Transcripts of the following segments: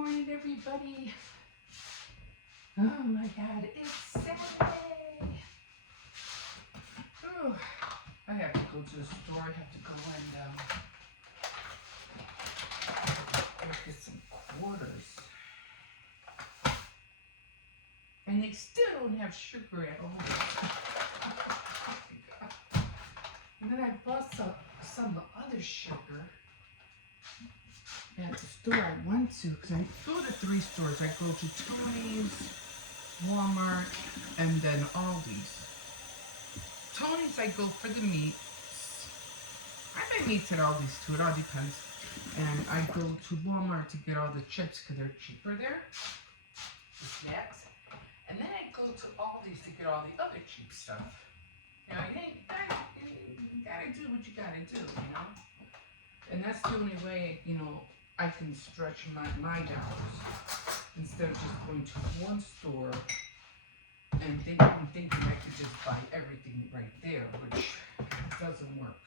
morning, everybody. Oh my God, it's Saturday. Oh, I have to go to the store. I have to go and get some quarters. And they still don't have sugar at all. And then I bought some other sugar at the store I went to, because I go to 3 stores. I go to Tony's, Walmart, and then Aldi's. Tony's I go for the meats. I buy meats at Aldi's too, it all depends. And I go to Walmart to get all the chips because they're cheaper there, the snacks. And then I go to Aldi's to get all the other cheap stuff. You know, you gotta do what you gotta do, you know? And that's the only way, you know, I can stretch my dollars instead of just going to one store and thinking I could just buy everything right there, which doesn't work.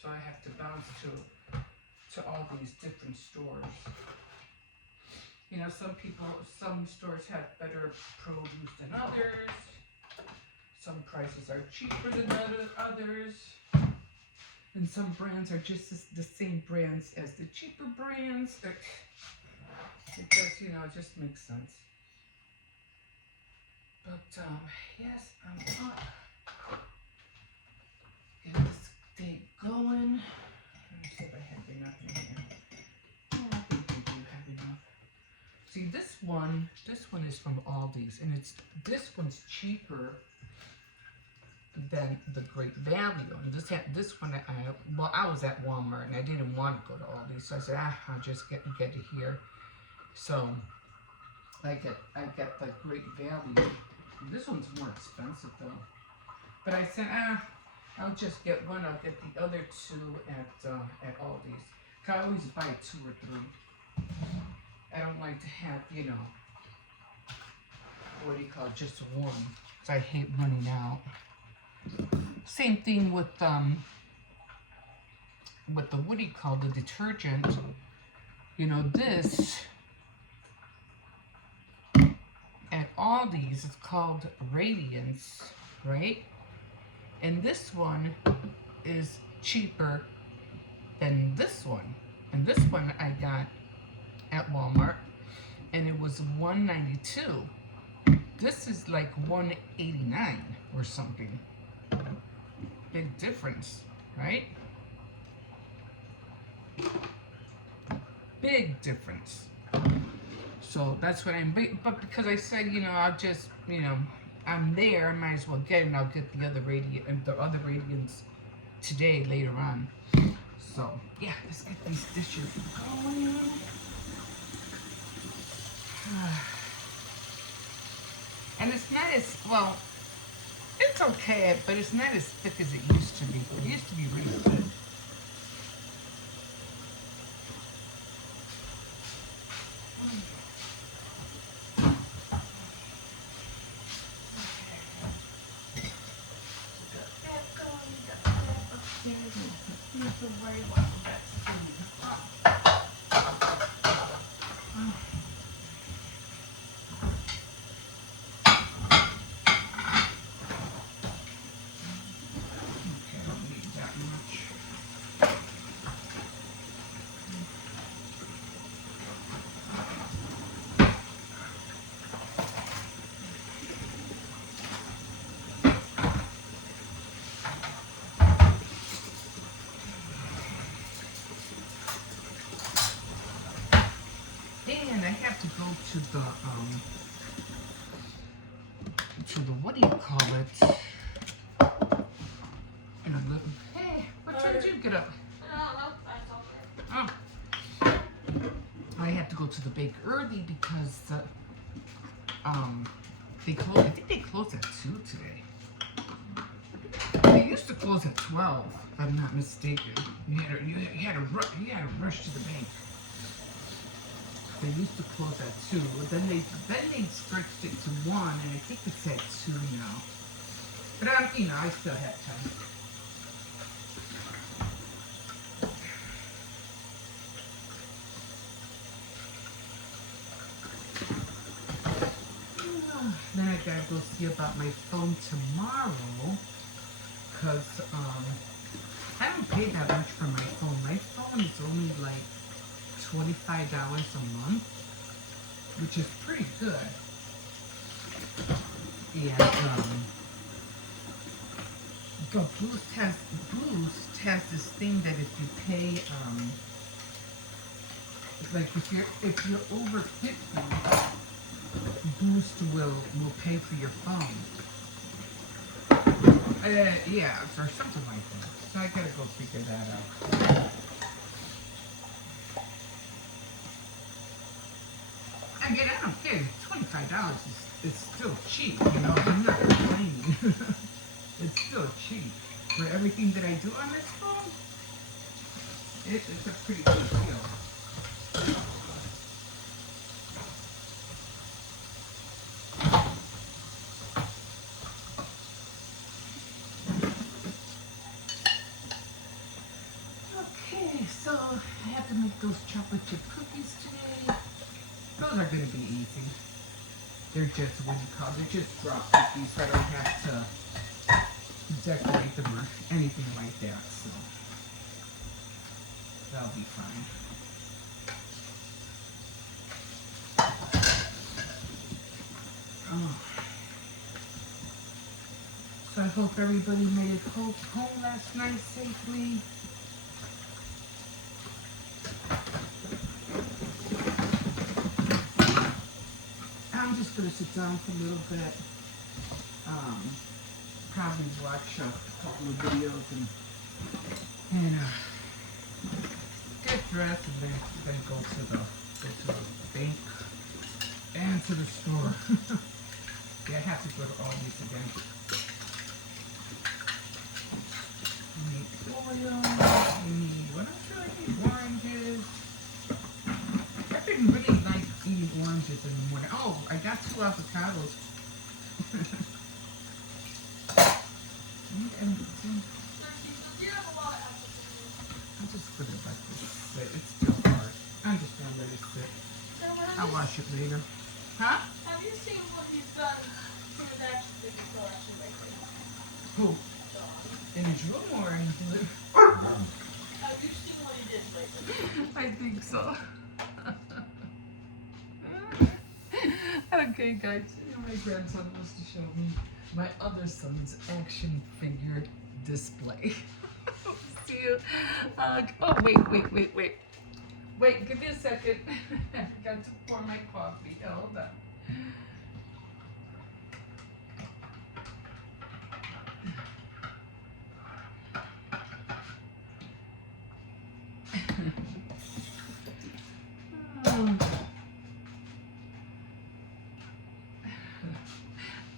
So I have to bounce to all these different stores. You know, some stores have better produce than others. Some prices are cheaper than others. And some brands are just the same brands as the cheaper brands. It just, you know, it just makes sense. But, yes, I'm up. Get this day going. Let me see if I have enough in here. Yeah, I think I do have enough. See, this one is from Aldi's, and this one's cheaper than the Great Value. And this one, I was at Walmart and I didn't want to go to Aldi, so I said, I'll just get it here. So I get the Great Value. This one's more expensive though. But I said, I'll just get one. I'll get the other 2 at Aldi's. I always buy 2 or 3. I don't like to have, you know, what do you call it, just one. So I hate running out. Same thing with the what do you call the detergent? You know, this at Aldi's it's called Radiance, right? And this one is cheaper than this one. And this one I got at Walmart, and it was $1.92. This is like $1.89 or something. Big difference, right? Big difference. So that's what but because I said, you know, I'll just, you know, I'm there, I might as well get it, and I'll get the other Radiance today, later on. So, yeah, let's get these dishes going. And it's not as, well, it's okay, but it's not as thick as it used to be. It used to be really thick. And I have to go to the what do you call it? Hey, what time did you get up? Oh. I have to go to the bake early because they close. I think they close at 2 today. They used to close at 12, if I'm not mistaken. You had to rush to the bank. They used to close at 2, then they stretched it to 1, and I think it's at 2 now. But you know, I still have time. then I gotta go see about my phone tomorrow, because I don't pay that much for my phone. My phone is only like $25 a month, which is pretty good. And but Boost has this thing that if you pay like if you're over 50, Boost will pay for your phone. Yeah, or something like that. So I gotta go figure that out. Again, I don't care. $25 is still cheap, you know. I'm not complaining. It's still cheap for everything that I do on this phone. It's a pretty good deal. Okay, so I have to make those chocolate chip cookies today. Those are gonna be easy. They're just they're just drop cookies. So I don't have to decorate them or anything like that. So that'll be fine. Oh. So I hope everybody made it home last night safely. I'm just gonna sit down for a little bit. Probably watch a couple of videos and get dressed and then go to the bank and to the store. Yeah, I have to go to all these again. We need oil. We need what else do I need? Oranges. I've been really like eating oranges in the morning. Oh, I got 2 avocados. I'm just gonna let this sit. It's still hard. I'm just gonna let it sit. I'll wash it later. Huh? Have you seen what he's done to his action collection lately? Who? In his room or in his Have you seen what he did lately? I think so. Okay, guys. My grandson wants to show me my other son's action figure display. See you. Oh, wait. Wait, give me a second. I forgot to pour my coffee. Hold on.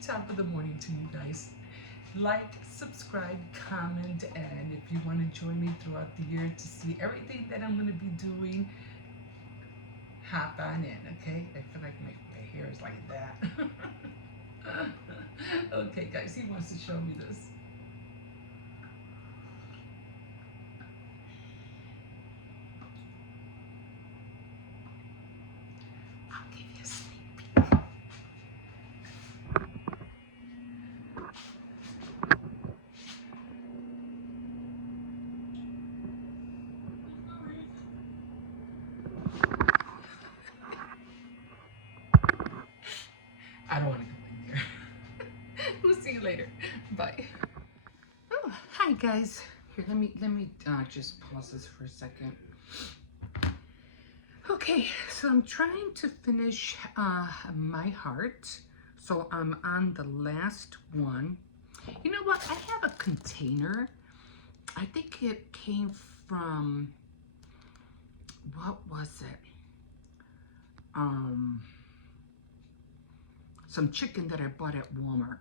Top of the morning to you guys. Like, subscribe, comment, and if you want to join me throughout the year to see everything that I'm going to be doing, hop on in, okay? I feel like my hair is like that. Okay, guys, he wants to show me this. I'll give you a sneak peek. I don't want to go in there. We'll see you later. Bye. Oh, hi guys. Here, let me just pause this for a second. Okay, so I'm trying to finish my heart. So I'm on the last one. You know what? I have a container. I think it came from, what was it? Some chicken that I bought at Walmart.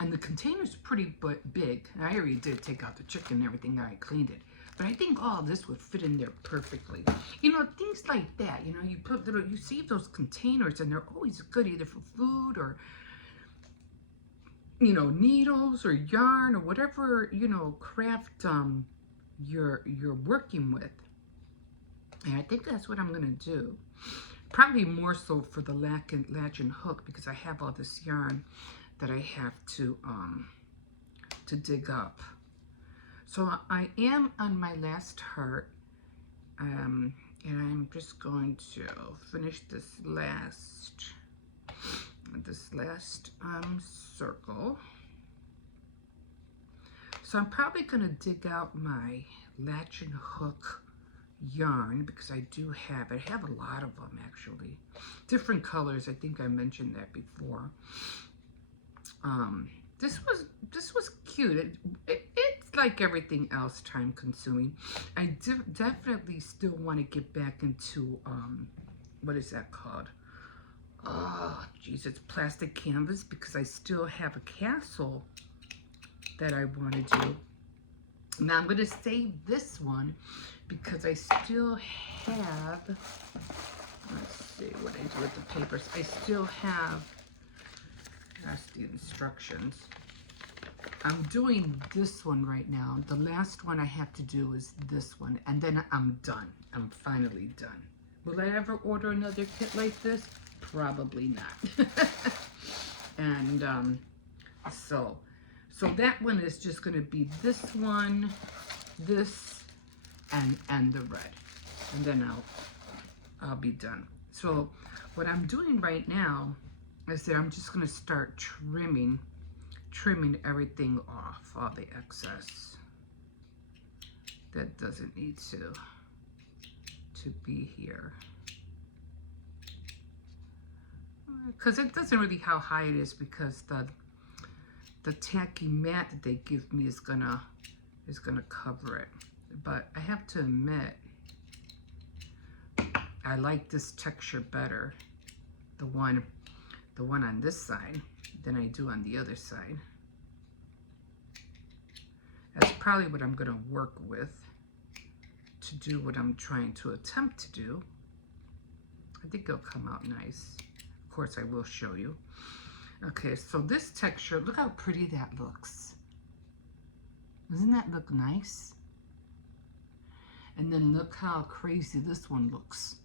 And the container's pretty big. I already did take out the chicken and everything. I cleaned it. But I think all this would fit in there perfectly. You know, things like that. You know, you save those containers and they're always good either for food or, you know, needles or yarn or whatever, you know, craft you're working with. And I think that's what I'm going to do. Probably more so for the latch and hook because I have all this yarn that I have to dig up. So I am on my last heart, and I'm just going to finish this last circle. So I'm probably going to dig out my latch and hook yarn because I do have it. I have a lot of them actually, different colors. I think I mentioned that before. This was cute. It's like everything else, time consuming. I definitely still want to get back into what is that called? Oh, geez, it's plastic canvas because I still have a castle that I want to do. Now I'm going to save this one because I still have, let's see what I do with the papers. I still have, that's the instructions. I'm doing this one right now. The last one I have to do is this one, and then I'm done. I'm finally done. Will I ever order another kit like this? Probably not. And so that one is just going to be this one, this, and the red, and then I'll be done. So what I'm doing right now is that I'm just going to start trimming everything off, all the excess that doesn't need to be here. Because it doesn't really how high it is because the tacky mat that they give me is gonna cover it. But I have to admit, I like this texture better, the one on this side, than I do on the other side. That's probably what I'm gonna work with to do what I'm trying to attempt to do. I think it'll come out nice. Of course, I will show you. Okay, so this texture, look how pretty that looks. Doesn't that look nice? And then look how crazy this one looks.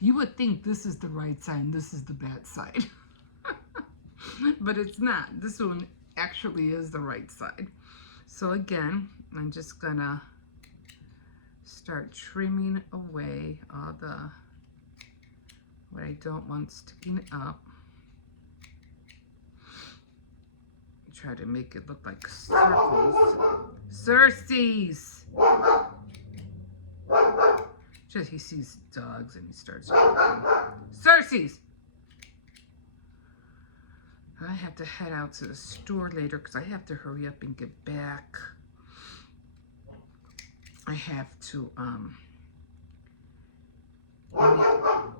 You would think this is the right side and this is the bad side. But it's not. This one actually is the right side. So again, I'm just gonna start trimming away all what I don't want sticking up. Try to make it look like circles. Circes! Just he sees dogs and he starts barking. Circes! I have to head out to the store later because I have to hurry up and get back. I have to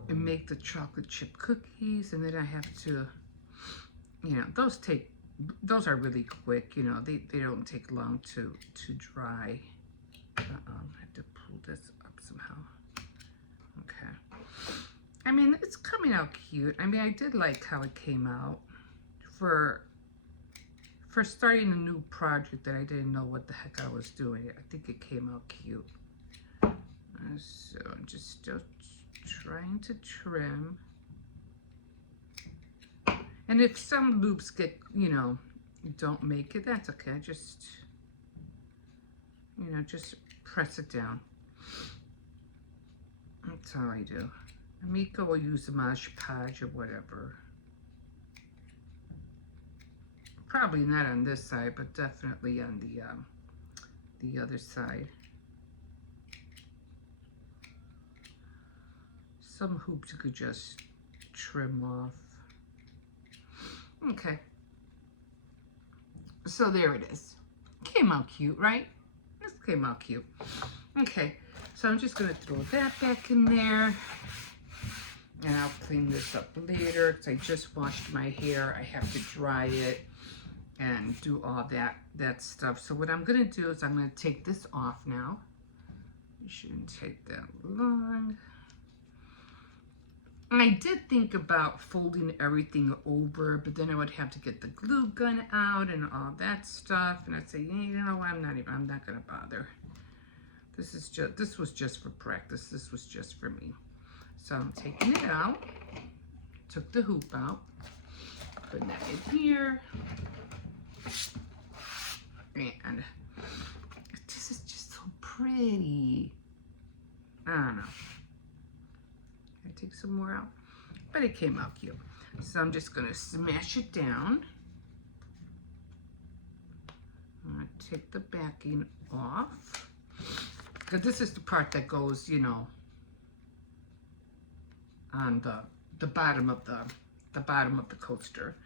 make the chocolate chip cookies, and then I have to, you know, those are really quick, you know, they don't take long to dry. I have to pull this up somehow. Okay. I mean, it's coming out cute. I mean, I did like how it came out for starting a new project that I didn't know what the heck I was doing. I think it came out cute. So I'm just still trying to trim. And if some loops get, you know, don't make it, that's okay. Just, you know, just press it down. That's all I do. Miko will use the Mod Podge or whatever. Probably not on this side, but definitely on the other side. Some hoops you could just trim off. Okay. So there it is. Came out cute, right? This came out cute. Okay. So I'm just going to throw that back in there. And I'll clean this up later because I just washed my hair. I have to dry it and do all that stuff. So what I'm going to do is I'm going to take this off now. You shouldn't take that long. I did think about folding everything over, but then I would have to get the glue gun out and all that stuff. And I'd say, you know, I'm not going to bother. This was just for practice. This was just for me. So I'm taking it out. Took the hoop out. Putting that in here. And this is just so pretty. I don't know. I take some more out. But it came out cute. So I'm just gonna smash it down. I'm gonna take the backing off. Because this is the part that goes, you know, on the bottom of the bottom of the coaster.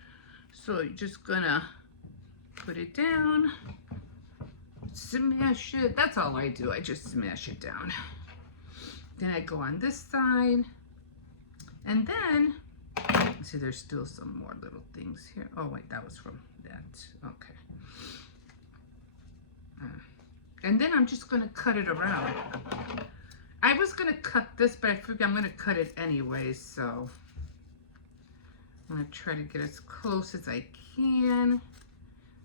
So you're just gonna put it down, smash it. That's all I do. I just smash it down. Then I go on this side, and then see, there's still some more little things here. Oh wait, that was from that. Okay. And then I'm just gonna cut it around. I was gonna cut this, but I figured I'm gonna cut it anyway, so I'm gonna try to get as close as I can.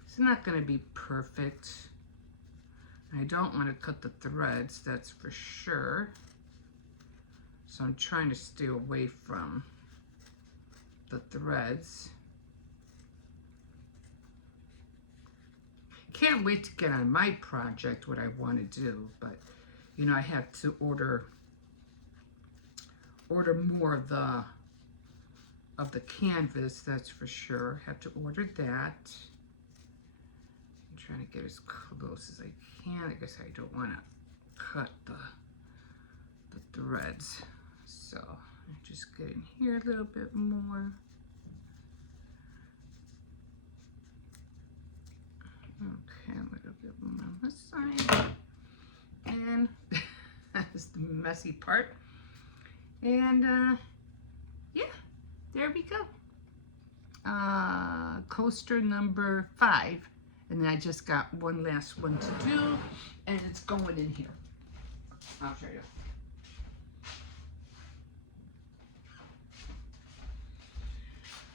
It's not gonna be perfect. I don't want to cut the threads, that's for sure. So I'm trying to stay away from the threads. Can't wait to get on my project what I want to do, but you know, I have to order more of the canvas, that's for sure. Have to order that. I'm trying to get as close as I can. I guess I don't want to cut the threads, so I just get in here a little bit more. Okay, a little bit more on this side. And that's the messy part. And yeah, there we go. Coaster number 5. And then I just got one last one to do, and it's going in here. I'll show you.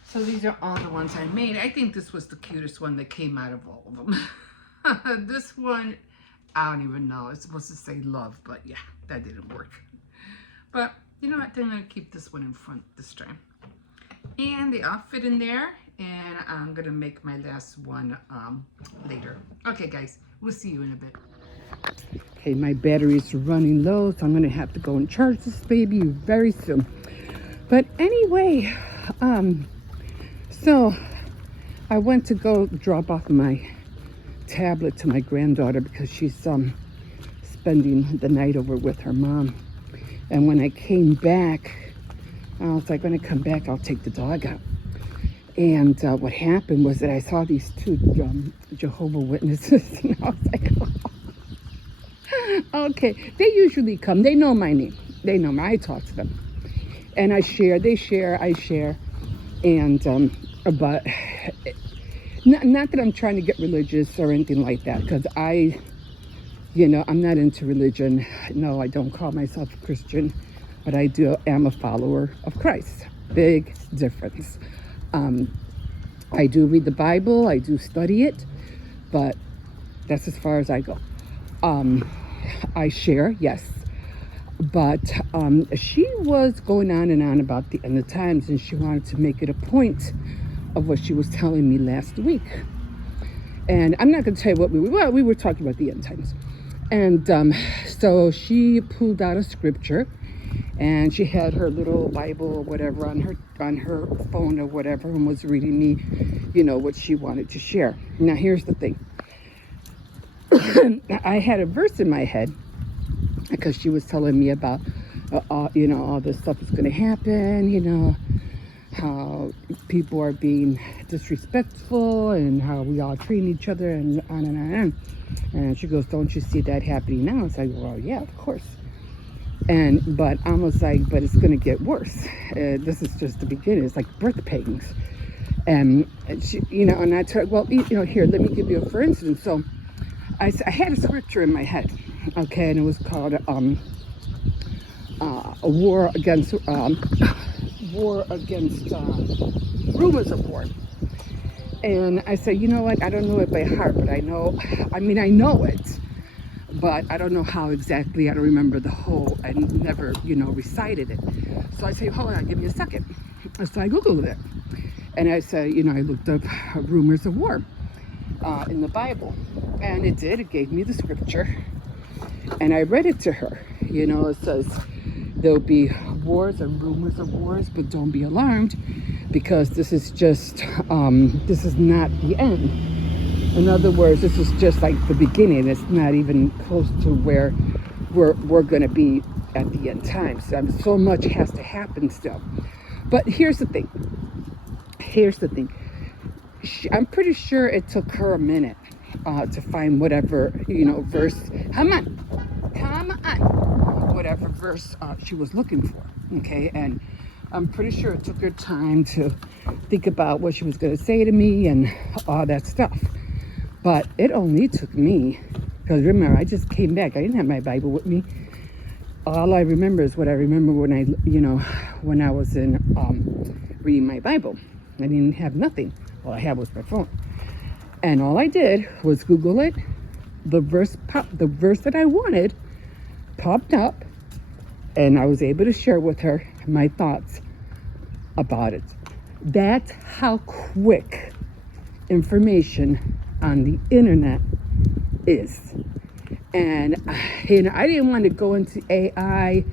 So these are all the ones I made. I think this was the cutest one that came out of all of them. This one, I don't even know. It's supposed to say love, but yeah, that didn't work. But you know what? I'm going to keep this one in front this time. And they all fit in there. And I'm going to make my last one later. Okay, guys. We'll see you in a bit. Okay, my battery's running low, so I'm going to have to go and charge this baby very soon. But anyway, so I went to go drop off my tablet to my granddaughter because she's spending the night over with her mom. And when I came back, I was like, when I come back, I'll take the dog out. And what happened was that I saw these two Jehovah Witnesses, and I was like, oh. Okay, they usually come. They know my name. They know me. I talk to them. And I share, they share, I share. And, but not that I'm trying to get religious or anything like that, because you know, I'm not into religion. No, I don't call myself a Christian, but I am a follower of Christ. Big difference. I do read the Bible, I do study it, but that's as far as I go. I share, yes. But she was going on and on about the end of times, and she wanted to make it a point of what she was telling me last week. And I'm not going to tell you what we were talking about the end times. And so she pulled out a scripture, and she had her little Bible or whatever on her phone or whatever, and was reading me, you know, what she wanted to share. Now here's the thing. I had a verse in my head because she was telling me about, you know, all this stuff is going to happen, you know, how people are being disrespectful and how we all treat each other and on and on and on. And she goes, don't you see that happening now? It's like, well, yeah, of course. But I was like, but it's going to get worse. This is just the beginning. It's like birth pains. And she, you know, and I told, well, you know, here, let me give you a for instance. So I had a scripture in my head, okay, and it was called a war against rumors of war. And I said, you know what, I don't know it by heart, but I know it, but I don't know how exactly. I don't remember the whole. I never, recited it. So I say, hold on, give me a second. So I Googled it. And I said, I looked up rumors of war in the Bible. And it did. It gave me the scripture. And I read it to her. It says there'll be wars and rumors of wars, but don't be alarmed because this is just, this is not the end. In other words, this is just like the beginning. It's not even close to where we're going to be at the end times. So much has to happen still. But here's the thing. I'm pretty sure it took her a minute to find whatever, verse. Come on. Whatever verse she was looking for. Okay. And I'm pretty sure it took her time to think about what she was going to say to me and all that stuff. But it only took me, because remember, I just came back. I didn't have my Bible with me. All I remember is what I remember when I was in reading my Bible. I didn't have nothing. All I had was my phone. And all I did was Google it. The verse that I wanted popped up, and I was able to share with her my thoughts about it. That's how quick information on the internet is. And I didn't want to go into AI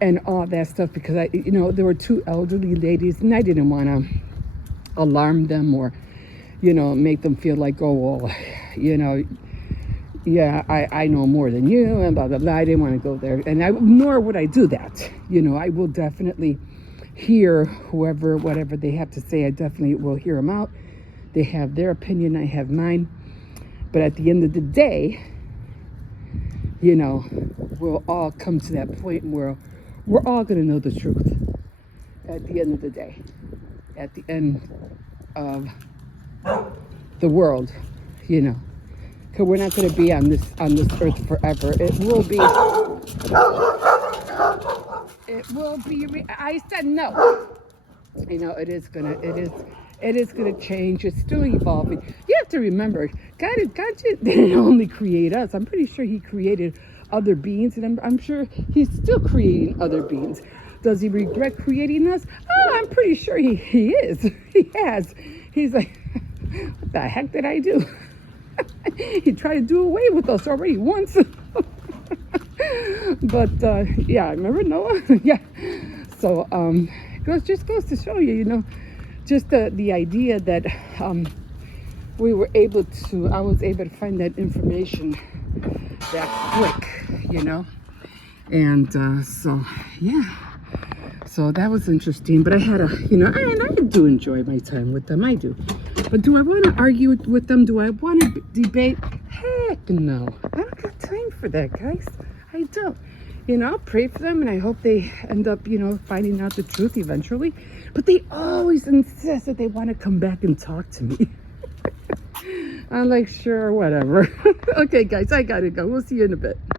and all that stuff because there were two elderly ladies, and I didn't want to alarm them or make them feel like, oh well, yeah, I know more than you and blah blah blah. I didn't want to go there, and nor would I do that. I will definitely hear whatever they have to say. I definitely will hear them out. They have their opinion, I have mine. But at the end of the day, we'll all come to that point where we're all going to know the truth at the end of the day. At the end of the world, because we're not going to be on this earth forever. It will be. I said no. It is gonna change. It's still evolving. You have to remember, God didn't only create us. I'm pretty sure He created other beings, and I'm sure He's still creating other beings. Does He regret creating us? Oh, I'm pretty sure He is. He has. He's like, what the heck did I do? He tried to do away with us already once. But yeah, remember Noah? Yeah. So just goes to show you, just the idea that I was able to find that information that quick, and so yeah. So that was interesting, but I had I do enjoy my time with them. I do. But do I want to argue with them? Do I want to debate? Heck no. I don't got time for that, guys. I don't. I'll pray for them, and I hope they end up, finding out the truth eventually. But they always insist that they want to come back and talk to me. I'm like, sure, whatever. Okay, guys, I gotta go. We'll see you in a bit.